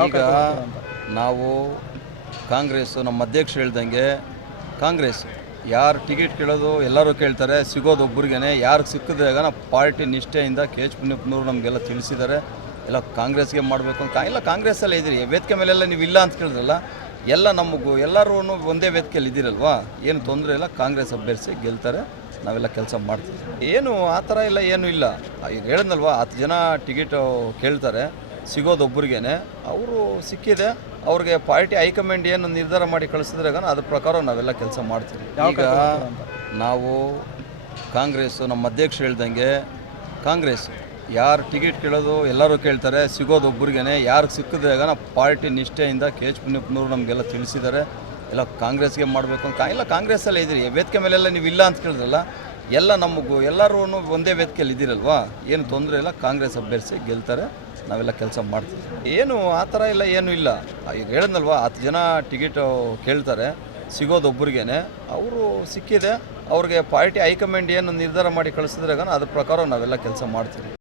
ಈಗ ನಾವು ಕಾಂಗ್ರೆಸ್ ನಮ್ಮ ಅಧ್ಯಕ್ಷರು ಹೇಳ್ದಂಗೆ ಕಾಂಗ್ರೆಸ್ ಯಾರು ಟಿಕೆಟ್ ಕೇಳೋದು ಎಲ್ಲರೂ ಕೇಳ್ತಾರೆ ಸಿಗೋದು ಒಬ್ಬರಿಗೇನೆ ಯಾರು ಸಿಕ್ಕಿದಾಗ ನಾವು ಪಾರ್ಟಿ ನಿಷ್ಠೆಯಿಂದ ಕೆ ಎಚ್ ಪುಣ್ಯಪ್ಪನವರು ನಮಗೆಲ್ಲ ತಿಳಿಸಿದ್ದಾರೆ. ಎಲ್ಲ ಕಾಂಗ್ರೆಸ್ಗೆ ಮಾಡಬೇಕು ಅಂತ ಇಲ್ಲ ಕಾಂಗ್ರೆಸ್ಸಲ್ಲೇ ಇದ್ದೀರಿ. ವೇದಿಕೆ ಮೇಲೆಲ್ಲ ನೀವು ಇಲ್ಲ ಅಂತ ಕೇಳಿದ್ರಲ್ಲ ಎಲ್ಲ ನಮಗೂ ಎಲ್ಲರೂ ಒಂದೇ ವೇದಿಕೆಯಲ್ಲಿ ಇದ್ದೀರಲ್ವಾ? ಏನು ತೊಂದರೆ ಇಲ್ಲ ಕಾಂಗ್ರೆಸ್ ಅಭ್ಯರ್ಥಿ ಗೆಲ್ತಾರೆ ನಾವೆಲ್ಲ ಕೆಲಸ ಮಾಡ್ತೀವಿ. ಏನು ಆ ಥರ ಇಲ್ಲ ಏನೂ ಇಲ್ಲ. ಈಗ ಹೇಳಿದ್ನಲ್ವಾ ಹತ್ತು ಜನ ಟಿಕೆಟು ಕೇಳ್ತಾರೆ. ಸಿಗೋದು ಒಬ್ಬರಿಗೇನೆ ಅವರು ಸಿಕ್ಕಿದೆ ಅವ್ರಿಗೆ ಪಾರ್ಟಿ ಹೈಕಮಾಂಡ್ ಏನು ನಿರ್ಧಾರ ಮಾಡಿ ಕಳಿಸಿದ್ರಾಗ ಅದ್ರ ಪ್ರಕಾರ ನಾವೆಲ್ಲ ಕೆಲಸ ಮಾಡ್ತೀವಿ. ಈಗ ನಾವು ಕಾಂಗ್ರೆಸ್ಸು ನಮ್ಮ ಅಧ್ಯಕ್ಷರು ಹೇಳ್ದಂಗೆ ಕಾಂಗ್ರೆಸ್ ಯಾರು ಟಿಕೆಟ್ ಕೇಳೋದು ಎಲ್ಲರೂ ಕೇಳ್ತಾರೆ ಸಿಗೋದು ಒಬ್ಬರಿಗೇನೆ ಯಾರು ಸಿಕ್ಕಿದಾಗ ನಾವು ಪಾರ್ಟಿ ನಿಷ್ಠೆಯಿಂದ ಕೆ ಎಚ್ ಪುಣ್ಯಪ್ಪನವರು ನಮಗೆಲ್ಲ ತಿಳಿಸಿದ್ದಾರೆ. ಎಲ್ಲ ಕಾಂಗ್ರೆಸ್ಗೆ ಮಾಡಬೇಕು ಅಂತ ಇಲ್ಲ ಕಾಂಗ್ರೆಸ್ಸಲ್ಲೇ ಇದ್ದೀರಿ ವೇದಿಕೆ ಮೇಲೆಲ್ಲ ನೀವು ಇಲ್ಲ ಅಂತ ಕೇಳಿದ್ರಲ್ಲ ಎಲ್ಲ ನಮಗೂ ಎಲ್ಲರೂ ಒಂದೇ ವೇದಿಕೆಯಲ್ಲಿ ಇದ್ದೀರಲ್ವಾ ಏನು ತೊಂದರೆ ಇಲ್ಲ ಕಾಂಗ್ರೆಸ್ ಅಭ್ಯರ್ಥಿ ಗೆಲ್ತಾರೆ. ನಾವೆಲ್ಲ ಕೆಲಸ ಮಾಡ್ತೀವಿ. ಏನು ಆ ಥರ ಇಲ್ಲ ಏನೂ ಇಲ್ಲ. ಈಗ ಹೇಳಿದ್ನಲ್ವಾ, ಹತ್ತು ಜನ ಟಿಕೆಟ್ ಕೇಳ್ತಾರೆ, ಸಿಗೋದು ಒಬ್ಬರಿಗೇನೆ ಅವರು ಸಿಕ್ಕಿದೆ, ಅವ್ರಿಗೆ ಪಾರ್ಟಿ ಹೈಕಮಾಂಡ್ ಏನು ನಿರ್ಧಾರ ಮಾಡಿ ಕಳಿಸಿದ್ರಾಗ ಅದ್ರ ಪ್ರಕಾರ ನಾವೆಲ್ಲ ಕೆಲಸ ಮಾಡ್ತೀವಿ.